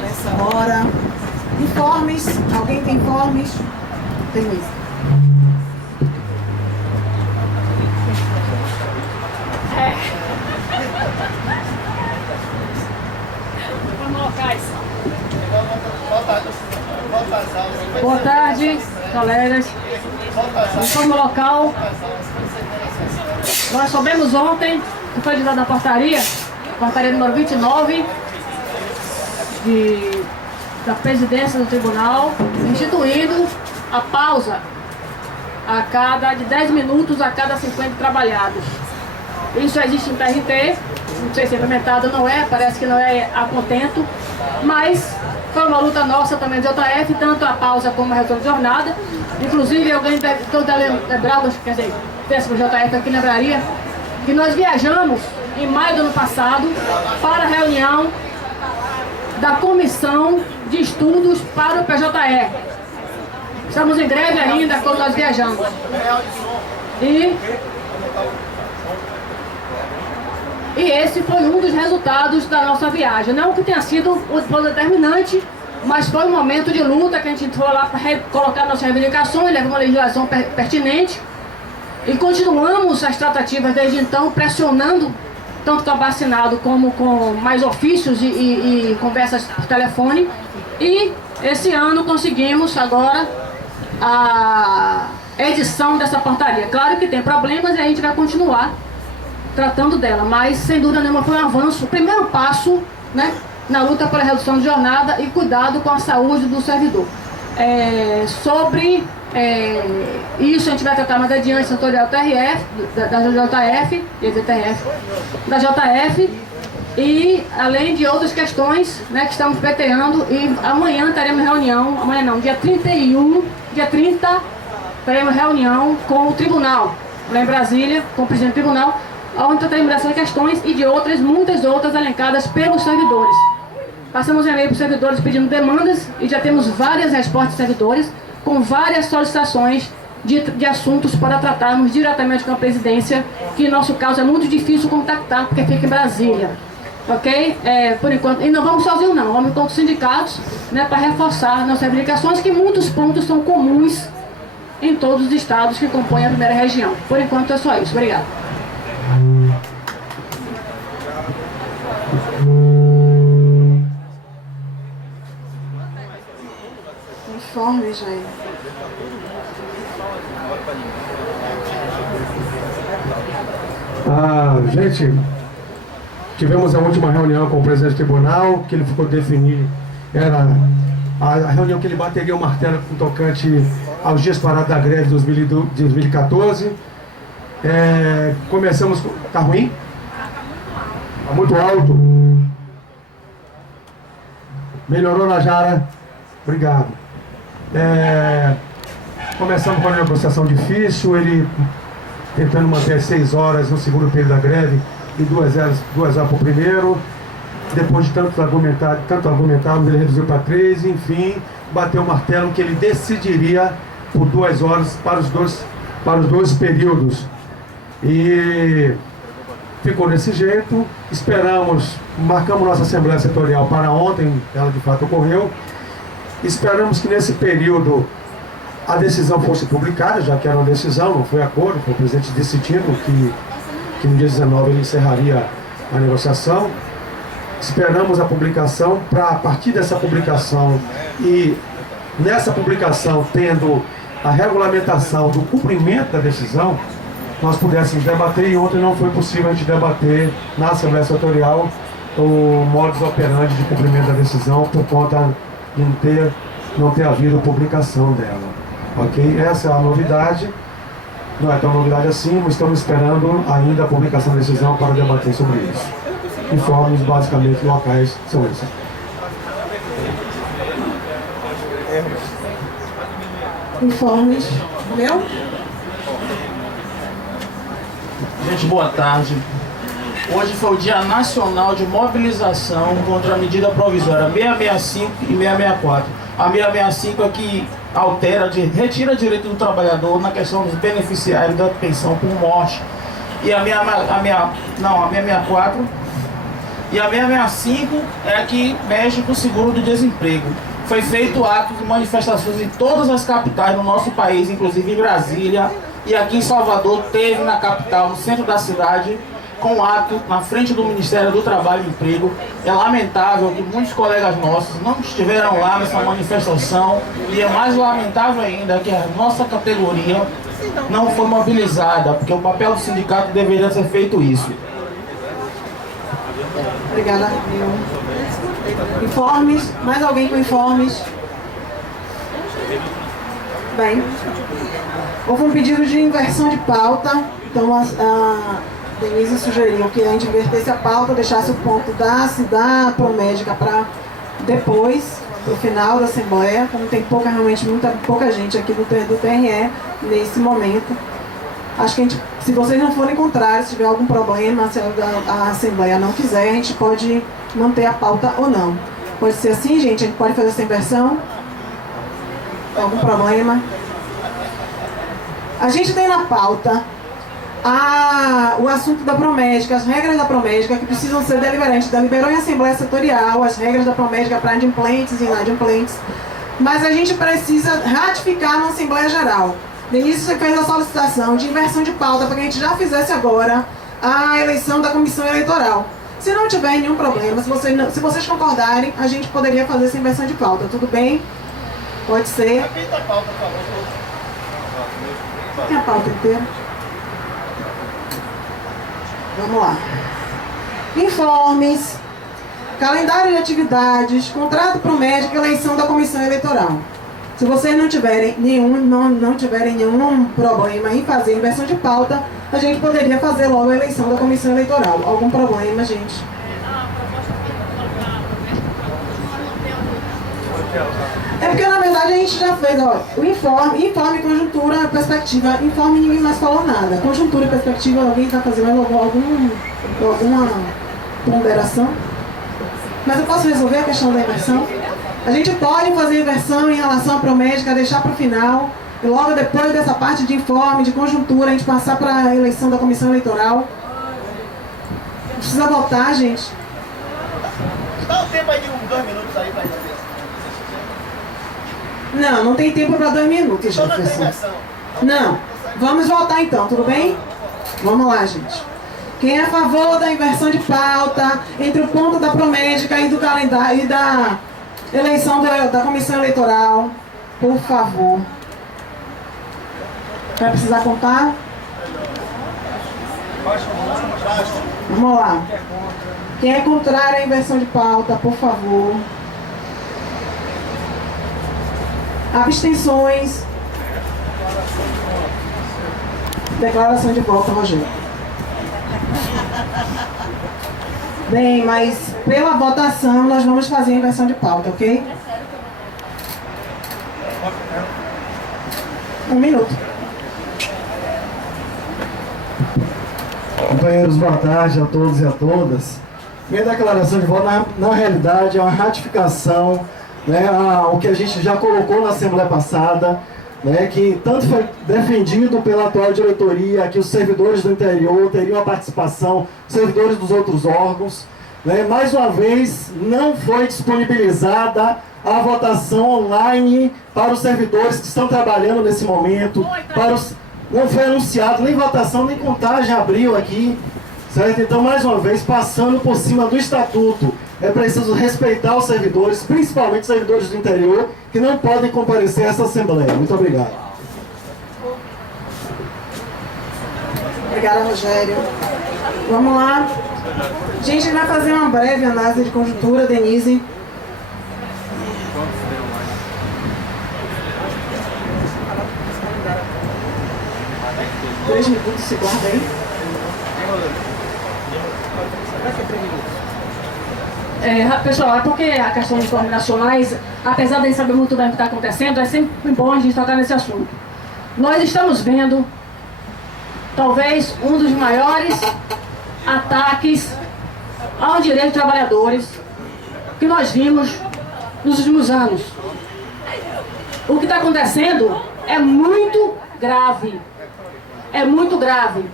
nessa hora. Informes, alguém tem informes? Tem isso. Boa tarde, colegas. Informe local. Nós soubemos ontem que foi editado na portaria número 29 da presidência do tribunal, instituindo a pausa de 10 minutos a cada 50 trabalhados. Isso existe em TRT, não sei se é implementado ou não é, parece que não é a contento, mas foi uma luta nossa também do JF, tanto a pausa como a redução de jornada. Inclusive, alguém deve lembrar, quer dizer, o JF aqui lembraria, que nós viajamos em maio do ano passado para a reunião da Comissão de Estudos para o PJE. Estamos em greve ainda quando nós viajamos. E esse foi um dos resultados da nossa viagem. Não que tenha sido o ponto determinante, mas foi um momento de luta que a gente foi lá para colocar nossas reivindicações, levar uma legislação pertinente. E continuamos as tratativas desde então, pressionando tanto com a Bacinado como com mais ofícios e conversas por telefone. E esse ano conseguimos agora a edição dessa portaria. Claro que tem problemas e a gente vai continuar tratando dela, mas sem dúvida nenhuma foi um avanço, o primeiro passo, né, na luta pela redução de jornada e cuidado com a saúde do servidor. Sobre isso a gente vai tratar mais adiante, setorial TRF, da JF, da JF, e além de outras questões, né, que estamos pleiteando, e amanhã teremos reunião, amanhã não, dia 30, teremos reunião com o tribunal, lá em Brasília, com o presidente do tribunal, onde trataremos dessas questões e de outras, muitas outras elencadas pelos servidores. Passamos e-mail para os servidores pedindo demandas e já temos várias respostas de servidores com várias solicitações de assuntos para tratarmos diretamente com a presidência, que em nosso caso é muito difícil contactar porque fica em Brasília. Ok? Por enquanto, e não vamos sozinhos não, vamos com os sindicatos, né, para reforçar nossas reivindicações, que muitos pontos são comuns em todos os estados que compõem a primeira região. Por enquanto é só isso. Obrigado. Informe, Jair. Gente, tivemos a última reunião com o presidente do tribunal, que ele ficou definir, era a reunião que ele bateria o martelo com tocante aos dias parados da greve de 2014. Começamos com... Tá ruim? Tá muito alto? Melhorou, Najara? Obrigado. Começamos com uma negociação difícil, ele tentando manter as 6 horas no segundo período da greve e 2 horas para o primeiro. Depois de tanto argumentarmos, ele reduziu para 3, enfim, bateu o martelo que ele decidiria por 2 horas para os dois períodos. E ficou desse jeito. Marcamos nossa Assembleia Setorial para ontem, ela de fato ocorreu. Esperamos que nesse período a decisão fosse publicada, já que era uma decisão, não foi acordo, foi o presidente decidindo que no dia 19 ele encerraria a negociação. Esperamos a publicação para, a partir dessa publicação e nessa publicação tendo a regulamentação do cumprimento da decisão, nós pudéssemos debater, e ontem não foi possível a gente debater na Assembleia Setorial o modus operandi de cumprimento da decisão por conta de não ter havido publicação dela. Ok? Essa é a novidade, não é tão novidade assim, mas estamos esperando ainda a publicação da decisão para debater sobre isso. Informes basicamente locais são esses. Informes. Meu? Gente, boa tarde. Hoje foi o Dia Nacional de Mobilização contra a medida provisória 665 e 664. A 665 é que retira direito do trabalhador na questão dos beneficiários da pensão por morte. E a 664 E a 665 é a que mexe com o seguro do desemprego. Foi feito atos de manifestações em todas as capitais do nosso país, inclusive em Brasília, e aqui em Salvador teve na capital, no centro da cidade, com um ato na frente do Ministério do Trabalho e Emprego. É lamentável que muitos colegas nossos não estiveram lá nessa manifestação, e é mais lamentável ainda que a nossa categoria não foi mobilizada, porque o papel do sindicato deveria ser feito isso. Obrigada, Nil. Informes? Mais alguém com informes? Bem, houve um pedido de inversão de pauta, então a Denise sugeriu que a gente invertesse a pauta, deixasse o ponto da Promédica para depois, no final da Assembleia, como tem realmente pouca gente aqui do TRE nesse momento. Acho que se vocês não forem contrários, se tiver algum problema, se a Assembleia não quiser, a gente pode manter a pauta ou não. Pode ser assim, gente? A gente pode fazer essa inversão? Algum problema? A gente tem na pauta o assunto da Promédica, as regras da Promédica que precisam ser deliberantes. Deliberou em Assembleia Setorial as regras da Promédica para adimplentes e inadimplentes, mas a gente precisa ratificar na Assembleia Geral. Denise, você fez a solicitação de inversão de pauta para que a gente já fizesse agora a eleição da comissão eleitoral. Se não tiver nenhum problema, se vocês concordarem, a gente poderia fazer essa inversão de pauta. Tudo bem? Pode ser. Repita a pauta, por favor. Tem a pauta inteira. Vamos lá. Informes, calendário de atividades, contrato Promédica e eleição da comissão eleitoral. Se vocês não tiverem nenhum problema em fazer inversão de pauta, a gente poderia fazer logo a eleição da comissão eleitoral. Algum problema, gente? É porque na verdade a gente já fez, ó, o informe, conjuntura, perspectiva. Informe ninguém mais falou nada. Conjuntura e perspectiva, alguém está fazendo alguma ponderação? Mas eu posso resolver a questão da inversão? A gente pode fazer inversão em relação à Promédica, deixar para o final, e logo depois dessa parte de informe, de conjuntura, a gente passar para a eleição da comissão eleitoral. Não precisa votar, gente. Dá um tempo aí de uns 2 minutos aí para resolver. Não tem tempo para 2 minutos, Só não tem professor. inversão. Não. Vamos votar então, tudo bem? Vamos lá, gente. Quem é a favor da inversão de pauta entre o ponto da Promédica e do calendário e da eleição da comissão eleitoral, por favor. Vai precisar contar? Vamos lá. Quem é contrário à inversão de pauta, por favor. Abstenções. Declaração de voto, Rogério. Bem, mas pela votação nós vamos fazer a inversão de pauta, ok? 1 minuto. Companheiros, boa tarde a todos e a todas. Minha declaração de voto, na realidade, é uma ratificação, né, o que a gente já colocou na Assembleia passada, né, que tanto foi defendido pela atual diretoria, que os servidores do interior teriam a participação, servidores dos outros órgãos. Né, mais uma vez, não foi disponibilizada a votação online para os servidores que estão trabalhando nesse momento, não foi anunciado nem votação, nem contagem abriu aqui, certo? Então, mais uma vez, passando por cima do estatuto, é preciso respeitar os servidores, principalmente os servidores do interior, que não podem comparecer a essa Assembleia. Muito obrigado. Obrigada, Rogério. Vamos lá. Gente, a gente vai fazer uma breve análise de conjuntura, Denise. Três minutos, se guarda aí. Pessoal, é porque a questão dos informes nacionais, apesar de a gente saber muito bem o que está acontecendo, é sempre bom a gente tocar nesse assunto. Nós estamos vendo, talvez, um dos maiores ataques aos direitos dos trabalhadores que nós vimos nos últimos anos. O que está acontecendo é muito grave. É muito grave.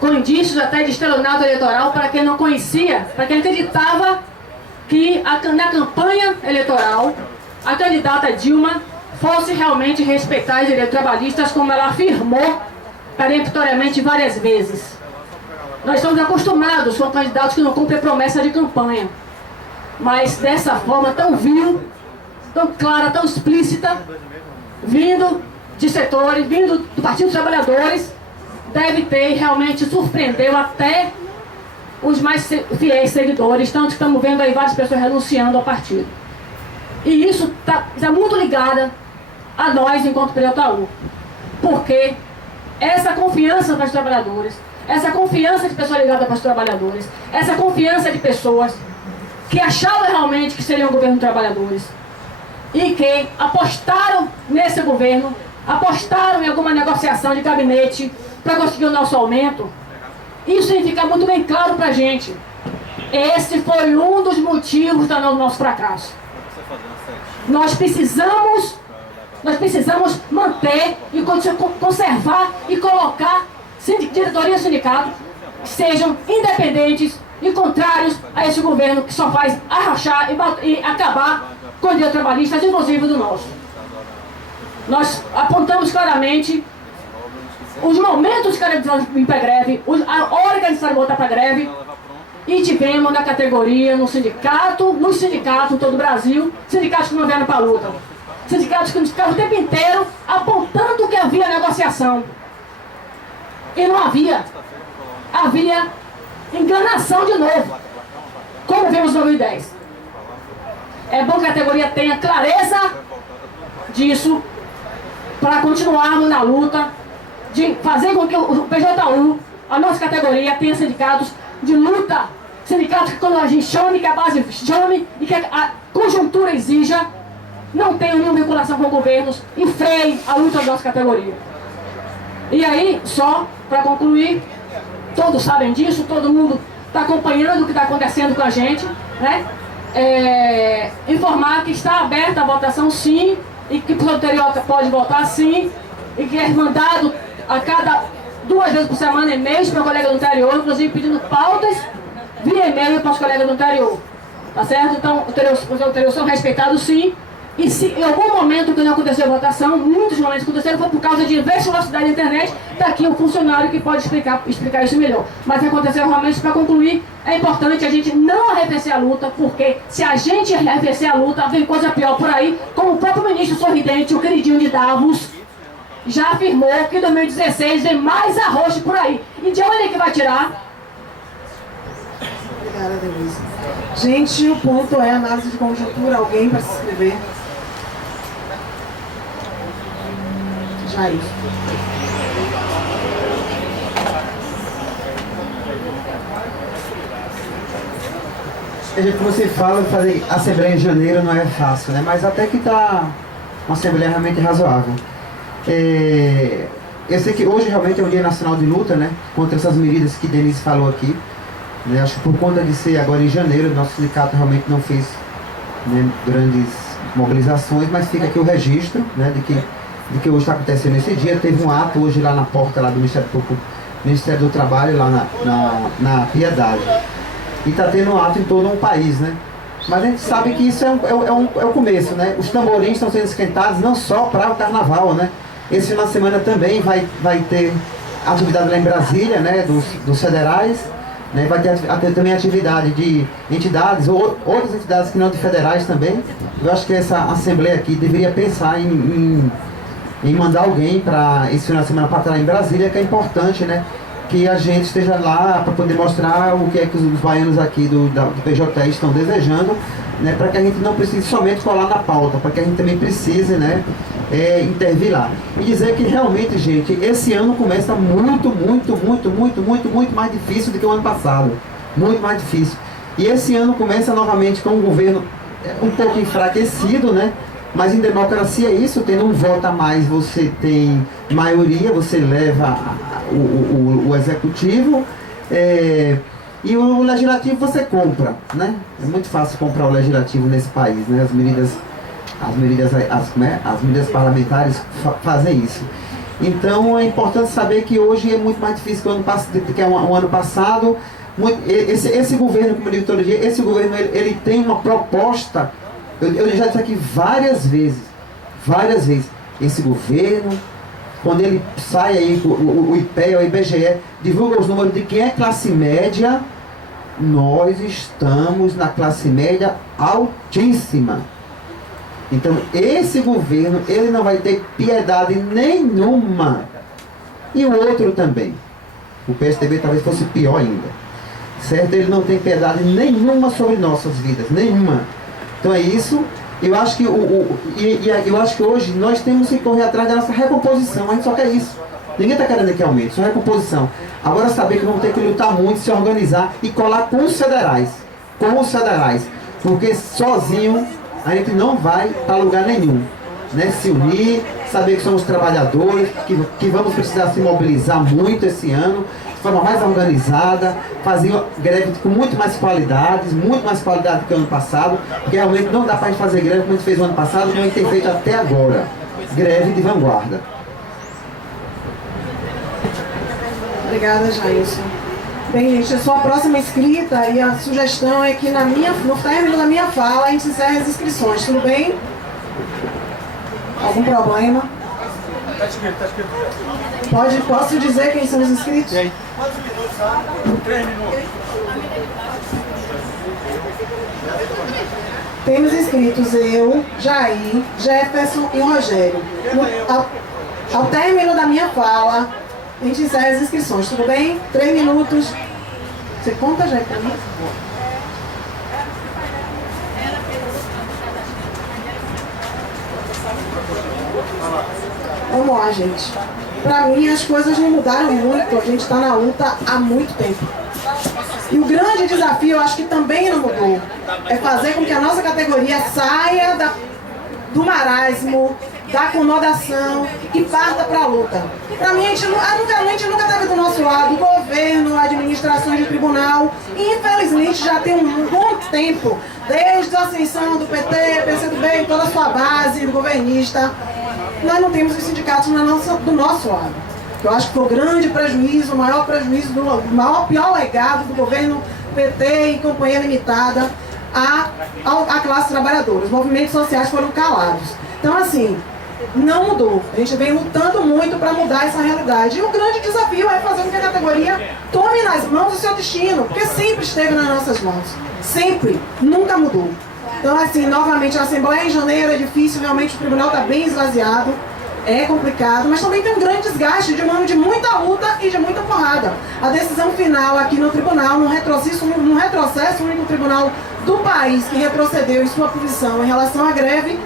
com indícios até de estelionato eleitoral para quem não conhecia, para quem acreditava que na campanha eleitoral a candidata Dilma fosse realmente respeitar os direitos trabalhistas, como ela afirmou peremptoriamente várias vezes. Nós estamos acostumados com candidatos que não cumprem promessa de campanha, mas dessa forma tão vil, tão clara, tão explícita, vindo de setores, vindo do Partido dos Trabalhadores, deve ter, realmente surpreendeu até os mais fiéis seguidores, tanto que estamos vendo aí várias pessoas renunciando ao partido. E isso está muito ligado a nós, enquanto PJU, porque essa confiança para os trabalhadores, essa confiança de pessoas ligadas para os trabalhadores, essa confiança de pessoas que achavam realmente que seria um governo de trabalhadores e que apostaram nesse governo, apostaram em alguma negociação de gabinete para conseguir o nosso aumento, isso tem que ficar muito bem claro para a gente. Esse foi um dos motivos do nosso fracasso. Nós precisamos manter e conservar e colocar diretoria e sindicato que sejam independentes e contrários a esse governo que só faz arrachar e acabar com o direito trabalhista, inclusive do nosso. Nós apontamos claramente os momentos que era ir para greve, a hora que a gente vai voltar para greve, e tivemos na categoria, nos sindicatos em todo o Brasil, sindicatos que não vieram para a luta. Sindicatos que ficaram o tempo inteiro apontando que havia negociação. E não havia. Havia enganação de novo, como vimos em 2010. É bom que a categoria tenha clareza disso, para continuarmos na luta, de fazer com que o PJU, a nossa categoria, tenha sindicatos de luta. Sindicatos que quando a gente chame, que a base chame e que a conjuntura exija, não tenham nenhuma vinculação com governos e freiem a luta da nossa categoria. E aí, só para concluir, todos sabem disso, todo mundo está acompanhando o que está acontecendo com a gente, né? Informar que está aberta a votação sim, e que o professor anterior pode votar sim, e que é mandado a cada 2 vezes por semana e-mails para o colega do interior, inclusive pedindo pautas via e-mail para os colegas do interior. Tá certo? Então, os anteriores são respeitados sim. E se em algum momento que não aconteceu a votação, muitos momentos aconteceram, foi por causa de velocidade da internet, está aqui um funcionário que pode explicar isso melhor. Mas aconteceu realmente, para concluir, é importante a gente não arrefecer a luta, porque se a gente arrefecer a luta, vem coisa pior por aí, como o próprio ministro sorridente, o queridinho de Davos, já afirmou que em 2016 vem mais arroz por aí. E de onde é que vai tirar? Obrigada, Denise. Gente, o ponto é análise de conjuntura. Alguém para se inscrever? Jair. Como você fala, fazer assembleia em janeiro não é fácil, né? Mas até que está uma assembleia realmente razoável. Eu sei que hoje realmente é um dia nacional de luta, né? Contra essas medidas que Denise falou aqui. Né? Acho que por conta de ser agora em janeiro, nosso sindicato realmente não fez, né, grandes mobilizações, mas fica aqui o registro, né, de que hoje está acontecendo esse dia. Teve um ato hoje lá na porta lá do Ministério do Trabalho, lá na Piedade. E está tendo um ato em todo o país, né? Mas a gente sabe que isso é o começo, né? Os tamborins estão sendo esquentados não só para o carnaval, né? Esse final de semana também vai ter atividade lá em Brasília, né? Dos federais, né? Vai ter também atividade de entidades, ou outras entidades que não de federais também. Eu acho que essa assembleia aqui deveria pensar em mandar alguém para esse final de semana para estar lá em Brasília, que é importante, né? Que a gente esteja lá para poder mostrar o que é que os baianos aqui do PJ estão desejando, né, para que a gente não precise somente colar na pauta, para que a gente também precise, né, intervir lá. E dizer que realmente, gente, esse ano começa muito mais difícil do que o ano passado. Muito mais difícil. E esse ano começa novamente com um governo um pouco enfraquecido, né? Mas em democracia é isso, tendo um voto a mais, você tem maioria, você leva o executivo, e o legislativo você compra, né? É muito fácil comprar o legislativo nesse país, né? As medidas parlamentares fazem isso. Então é importante saber que hoje é muito mais difícil que o ano passado. Esse governo, como eu digo todo dia, esse governo ele tem uma proposta, eu já disse aqui várias vezes, esse governo, quando ele sai aí, o IPEA, o IBGE, divulga os números de quem é classe média, nós estamos na classe média altíssima. Então esse governo, ele não vai ter piedade nenhuma. E o outro também. O PSDB talvez fosse pior ainda. Certo? Ele não tem piedade nenhuma sobre nossas vidas, nenhuma. Então é isso. Eu acho que eu acho que hoje nós temos que correr atrás da nossa recomposição. A gente só quer isso. Ninguém está querendo aqui aumento, só recomposição. Agora saber que vamos ter que lutar muito, se organizar e colar com os federais. Porque sozinho a gente não vai para lugar nenhum. Né? Se unir, saber que somos trabalhadores, que vamos precisar se mobilizar muito esse ano, de forma mais organizada, fazer greve com muito mais qualidade que o ano passado, porque realmente não dá para a gente fazer greve como a gente fez o ano passado, como a gente tem feito até agora. Greve de vanguarda. Obrigada, Jailson. Bem, gente, eu sou a próxima inscrita e a sugestão é que no término da minha fala a gente encerre as inscrições, tudo bem? Algum problema? Tá escrito. Posso dizer quem são os inscritos? E aí? Quantos minutos? 3 minutos. Temos inscritos eu, Jair, Jefferson e Rogério. Ao término da minha fala, a gente encerra as inscrições, tudo bem? 3 minutos. Você conta, Jair, pra mim? Vamos lá, gente. Pra mim, as coisas não mudaram muito. A gente está na luta há muito tempo. E o grande desafio, eu acho que também não mudou, é fazer com que a nossa categoria saia do marasmo, da acomodação e parta para a luta. Para mim, a gente nunca esteve do nosso lado, o governo, a administração de tribunal, e infelizmente já tem um bom tempo, desde a ascensão do PT, PCdoB e toda a sua base governista, nós não temos os sindicatos do nosso lado. Eu acho que foi o grande prejuízo, o maior prejuízo, pior legado do governo PT e Companhia Limitada à classe trabalhadora. Os movimentos sociais foram calados. Então, assim, não mudou. A gente vem lutando muito para mudar essa realidade. E o grande desafio é fazer com que a categoria tome nas mãos o seu destino, porque sempre esteve nas nossas mãos. Sempre. Nunca mudou. Então, assim, novamente, a Assembleia em janeiro é difícil, realmente o tribunal está bem esvaziado. É complicado, mas também tem um grande desgaste de um ano de muita luta e de muita porrada. A decisão final aqui no tribunal, num retrocesso, o único tribunal do país que retrocedeu em sua posição em relação à greve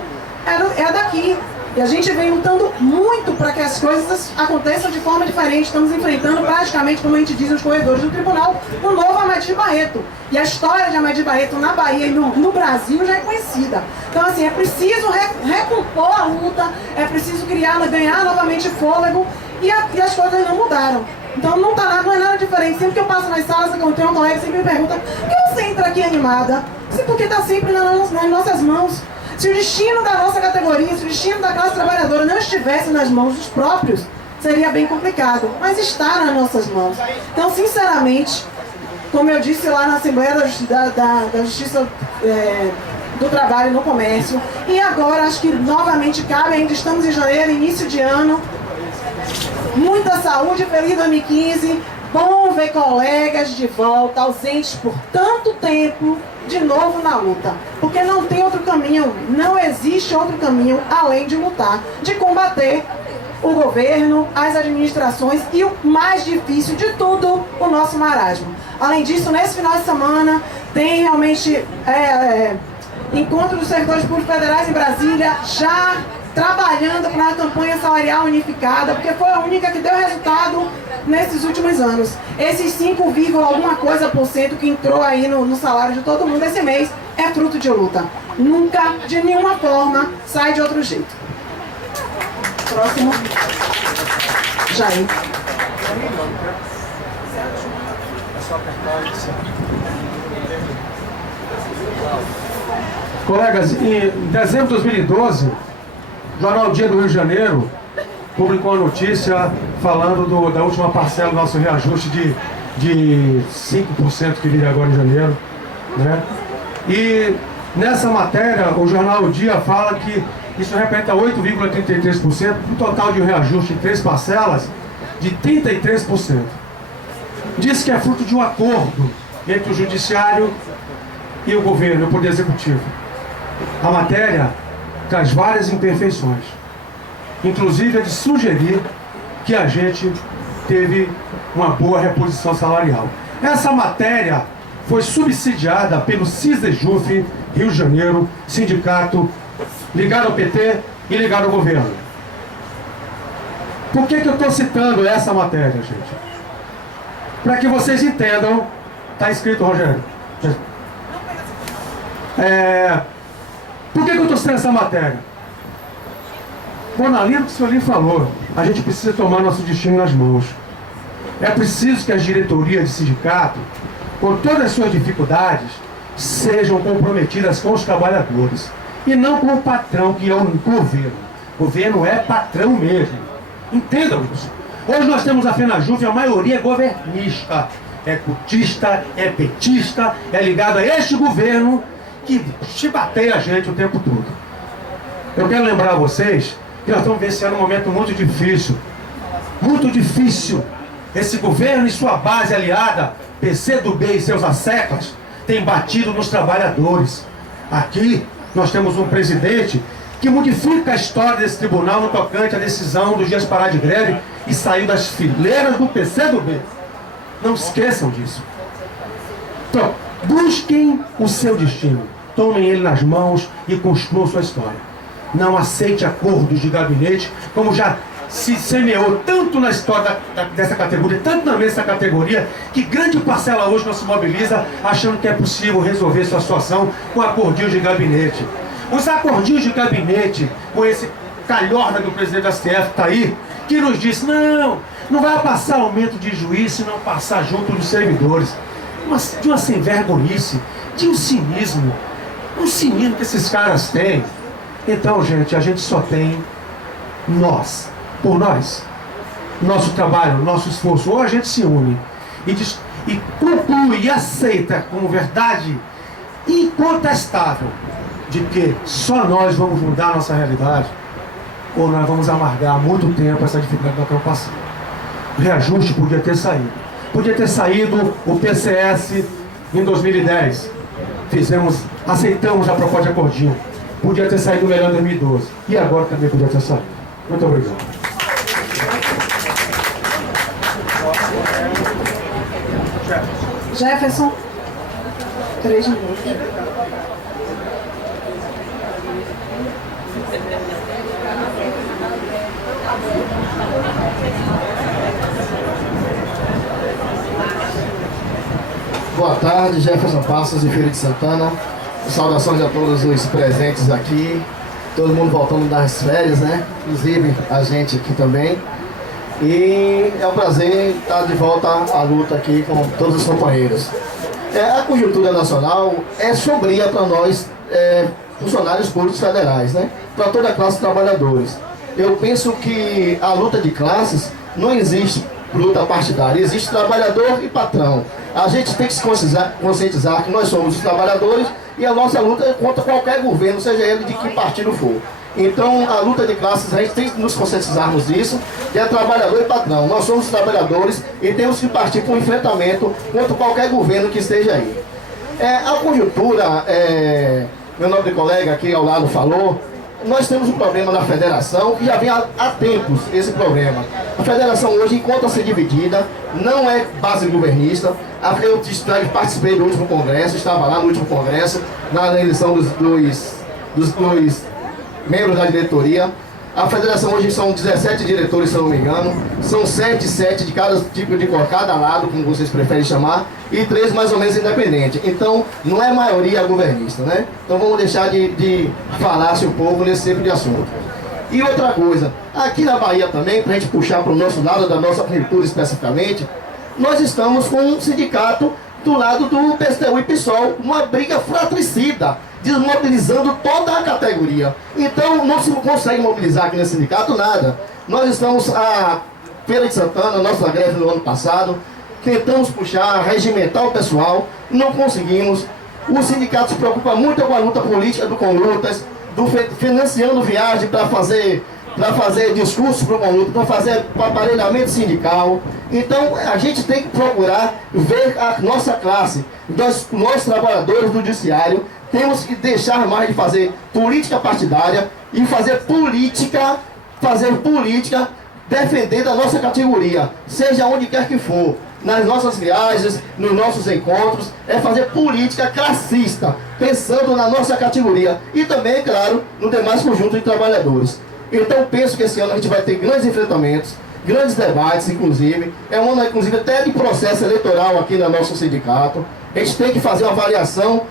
é daqui. E a gente vem lutando muito para que as coisas aconteçam de forma diferente. Estamos enfrentando praticamente, como a gente diz nos corredores do tribunal, um novo Amadi Barreto. E a história de Amadi Barreto na Bahia e no Brasil já é conhecida. Então, assim, é preciso recompor a luta, é preciso ganhar novamente fôlego e as coisas não mudaram. Então não é nada diferente. Sempre que eu passo nas salas, eu tenho um colega que sempre me pergunta: por que você entra aqui animada? Porque está sempre nas nossas mãos. Se o destino da nossa categoria, se o destino da classe trabalhadora não estivesse nas mãos dos próprios, seria bem complicado. Mas está nas nossas mãos. Então, sinceramente, como eu disse lá na Assembleia da Justiça do Trabalho e no Comércio, e agora acho que novamente cabe, ainda estamos em janeiro, início de ano, muita saúde, feliz 2015, bom ver colegas de volta, ausentes por tanto tempo, de novo na luta, porque não tem outro caminho, não existe outro caminho além de lutar, de combater o governo, as administrações e o mais difícil de tudo, o nosso marasmo. Além disso, nesse final de semana tem realmente encontro dos servidores públicos federais em Brasília, já trabalhando para a campanha salarial unificada, porque foi a única que deu resultado nesses últimos anos. Esses 5, alguma coisa por cento que entrou aí no salário de todo mundo esse mês é fruto de luta. Nunca, de nenhuma forma, sai de outro jeito. Próximo. Jair. Colegas, em dezembro de 2012, o jornal Dia do Rio de Janeiro publicou a notícia falando da última parcela do nosso reajuste de 5% que viria agora em janeiro, né? E nessa matéria, o jornal O Dia fala que isso representa 8,33%, um total de um reajuste em 3 parcelas de 33%. Diz que é fruto de um acordo entre o Judiciário e o Governo, o Poder Executivo. A matéria traz várias imperfeições, inclusive a de sugerir que a gente teve uma boa reposição salarial. Essa matéria foi subsidiada pelo CISDEJUF Rio de Janeiro, sindicato ligado ao PT e ligado ao governo. Por que eu estou citando essa matéria, gente? Para que vocês entendam, está escrito, Rogério. Por que eu estou citando essa matéria? Na linha do que o senhor Lino falou, a gente precisa tomar nosso destino nas mãos. É preciso que as diretorias de sindicato, com todas as suas dificuldades, sejam comprometidas com os trabalhadores e não com o patrão, que é o governo. O governo é patrão mesmo. Entendam isso. Hoje nós temos a FENAJUF, a maioria é governista, é cutista, é petista, é ligado a este governo que chibateia a gente o tempo todo. Eu quero lembrar a vocês que nós estamos vivenciando um momento muito difícil. Muito difícil. Esse governo e sua base aliada, PCdoB e seus asseclas, tem batido nos trabalhadores. Aqui nós temos um presidente que modifica a história desse tribunal no tocante à decisão dos dias parar de greve e saiu das fileiras do PCdoB. Não esqueçam disso. Então, busquem o seu destino, tomem ele nas mãos e construam sua história. Não aceite acordos de gabinete, como já se semeou tanto na história dessa categoria, tanto na mesma categoria, que grande parcela hoje não se mobiliza achando que é possível resolver sua situação com acordinhos de gabinete. Os acordinhos de gabinete, com esse calhorda do presidente da STF está aí, que nos disse, não vai passar aumento de juiz se não passar junto dos servidores. De uma sem vergonhice, de um cinismo que esses caras têm. Então, gente, a gente só tem nós, por nós, nosso trabalho, nosso esforço. Ou a gente se une e conclui e aceita como verdade incontestável de que só nós vamos mudar a nossa realidade, ou nós vamos amargar muito tempo essa dificuldade que nós estamos passando. O reajuste podia ter saído. Podia ter saído o PCS em 2010. Aceitamos a proposta de acordinho. Podia ter saído melhor em 2012. E agora também podia ter saído. Muito obrigado. Jefferson, 3 minutos. Boa tarde, Jefferson Passos, de Feira de Santana. Saudações a todos os presentes aqui. Todo mundo voltando das férias, né? Inclusive a gente aqui também. E é um prazer estar de volta à luta aqui com todos os companheiros. A conjuntura nacional é sombria para nós, funcionários públicos federais, né? Para toda a classe de trabalhadores. Eu penso que a luta de classes não existe luta partidária, existe trabalhador e patrão. A gente tem que se conscientizar que nós somos os trabalhadores e a nossa luta é contra qualquer governo, seja ele de que partido for. Então, a luta de classes, a gente tem que nos conscientizarmos disso, que é trabalhador e patrão. Nós somos os trabalhadores e temos que partir para um enfrentamento contra qualquer governo que esteja aí. A conjuntura, meu nobre colega aqui ao lado falou, nós temos um problema na federação que já vem há tempos esse problema. A federação hoje encontra-se dividida, não é base governista. Eu participei do último congresso, estava lá no último congresso, na eleição dos dois membros da diretoria. A federação hoje são 17 diretores, se eu não me engano. São 7 de cada tipo de cada lado, como vocês preferem chamar, e 3 mais ou menos independentes. Então, não é maioria governista, né? Então vamos deixar de falar-se um pouco nesse tipo de assunto. E outra coisa, aqui na Bahia também, para a gente puxar para o nosso lado, da nossa cultura especificamente, nós estamos com um sindicato do lado do PSTU e PSOL, uma briga fratricida, desmobilizando toda a categoria. categoria. Então não se consegue mobilizar aqui nesse sindicato nada. Nós estamos, a Feira de Santana, nossa greve no ano passado, tentamos puxar, regimentar o pessoal, não conseguimos. O sindicato se preocupa muito com a luta política do Conlutas, financiando viagem para fazer discurso para o Conluta, para fazer aparelhamento sindical. Então a gente tem que procurar ver a nossa classe, nós trabalhadores do judiciário, temos que deixar mais de fazer política partidária e fazer política defendendo a nossa categoria, seja onde quer que for, nas nossas viagens, nos nossos encontros, é fazer política classista, pensando na nossa categoria e também, claro, no demais conjunto de trabalhadores. Então penso que esse ano a gente vai ter grandes enfrentamentos, grandes debates, inclusive. É um ano, inclusive, até de processo eleitoral aqui no nosso sindicato. A gente tem que fazer uma avaliação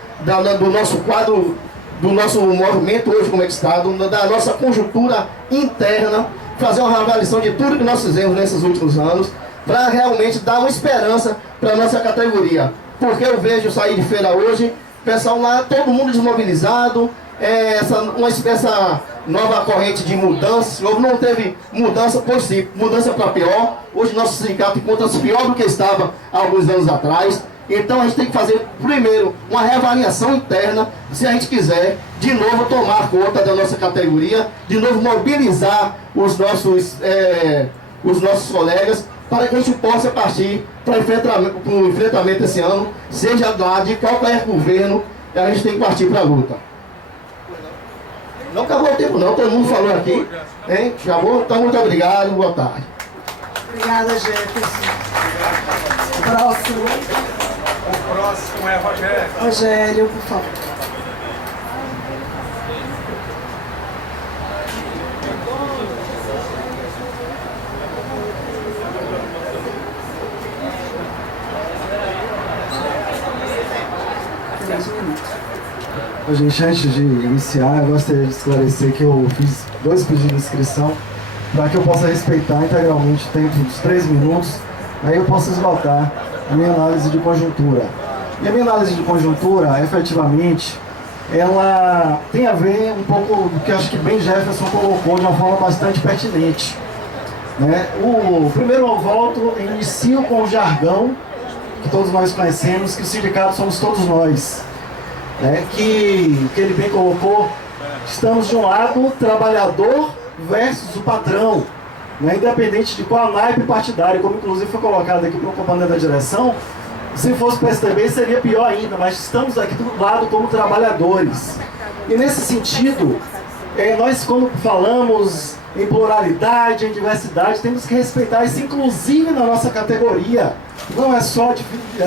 do nosso quadro, do nosso movimento hoje como é que está, da nossa conjuntura interna, fazer uma avaliação de tudo que nós fizemos nesses últimos anos, para realmente dar uma esperança para a nossa categoria. Porque eu vejo sair de feira hoje, pessoal lá, todo mundo desmobilizado, essa nova corrente de mudanças, não teve mudança possível, mudança para pior. Hoje nosso sindicato encontra-se pior do que estava há alguns anos atrás. Então a gente tem que fazer primeiro uma reavaliação interna, se a gente quiser de novo tomar conta da nossa categoria, de novo mobilizar os nossos colegas, para que a gente possa partir para o enfrentamento esse ano, seja lá de qualquer governo, a gente tem que partir para a luta. Não acabou o tempo não, todo mundo falou aqui, hein? Acabou? Então muito obrigado, boa tarde. Obrigada, Jefferson. Próximo. O próximo é Rogério. Rogério, por favor. Gente, antes de iniciar, eu gostaria de esclarecer que eu fiz 2 pedidos de inscrição para que eu possa respeitar integralmente o tempo dos 3 minutos, aí eu posso esgotar a minha análise de conjuntura. E a minha análise de conjuntura, efetivamente, ela tem a ver um pouco do que acho que Ben Jefferson colocou de uma forma bastante pertinente. Primeiro eu volto, inicio com o jargão que todos nós conhecemos, que o sindicato somos todos nós. Que ele bem colocou, estamos de um lado o trabalhador versus o patrão, independente de qual naipe partidário, como inclusive foi colocado aqui pelo comandante da direção. Se fosse o PSDB seria pior ainda, mas estamos aqui do lado como trabalhadores. E nesse sentido, nós quando falamos em pluralidade, em diversidade, temos que respeitar isso inclusive na nossa categoria. Não é só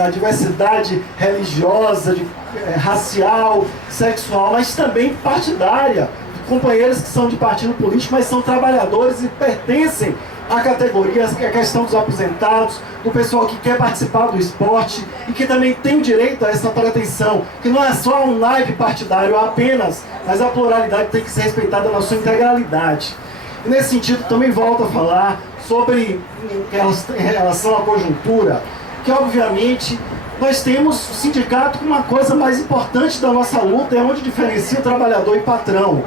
a diversidade religiosa, racial, sexual, mas também partidária. Companheiros que são de partido político, mas são trabalhadores e pertencem à categoria, a questão dos aposentados, do pessoal que quer participar do esporte e que também tem direito a essa pretensão, que não é só um naipe partidário apenas, mas a pluralidade tem que ser respeitada na sua integralidade. E nesse sentido também volto a falar sobre, em relação à conjuntura, que obviamente nós temos o sindicato como uma coisa mais importante da nossa luta, é onde diferencia o trabalhador e patrão.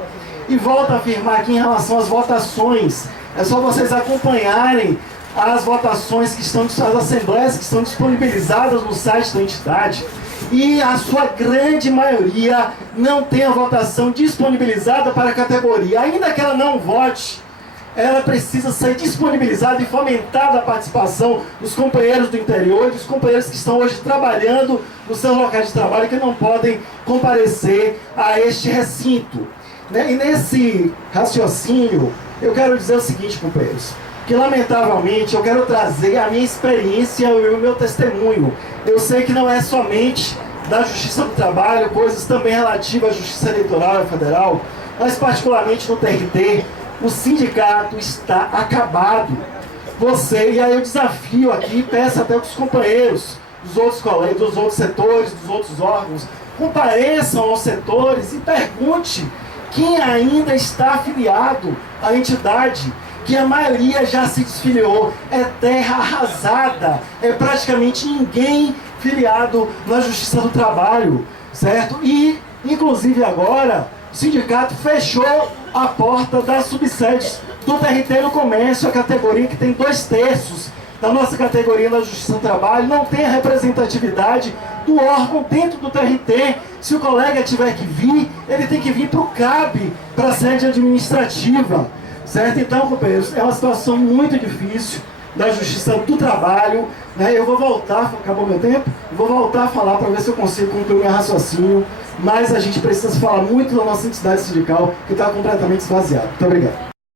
E volto a afirmar aqui em relação às votações, é só vocês acompanharem as votações que estão, as assembleias que estão disponibilizadas no site da entidade, e a sua grande maioria não tem a votação disponibilizada para a categoria. Ainda que ela não vote, ela precisa ser disponibilizada e fomentada a participação dos companheiros do interior e dos companheiros que estão hoje trabalhando nos seus locais de trabalho e que não podem comparecer a este recinto. E nesse raciocínio, eu quero dizer o seguinte, companheiros, que lamentavelmente eu quero trazer a minha experiência e o meu testemunho. Eu sei que não é somente da Justiça do Trabalho, coisas também relativas à Justiça Eleitoral Federal, mas particularmente no TRT, o sindicato está acabado. E aí eu desafio aqui, peço até que os companheiros dos outros colegas, dos outros setores, dos outros órgãos, compareçam aos setores e pergunte quem ainda está afiliado à entidade, que a maioria já se desfiliou. É terra arrasada, é praticamente ninguém filiado na Justiça do Trabalho, certo? E, inclusive agora, sindicato fechou a porta das subsedes do TRT no comércio, a categoria que tem 2/3 da nossa categoria na Justiça do Trabalho, não tem a representatividade do órgão dentro do TRT. Se o colega tiver que vir, ele tem que vir para o CAB, para a sede administrativa, certo? Então, companheiros, é uma situação muito difícil da Justiça do Trabalho, né? Eu vou voltar, acabou meu tempo? Vou voltar a falar para ver se eu consigo concluir meu raciocínio, mas a gente precisa falar muito da nossa entidade sindical, que está completamente esvaziada. Muito obrigado.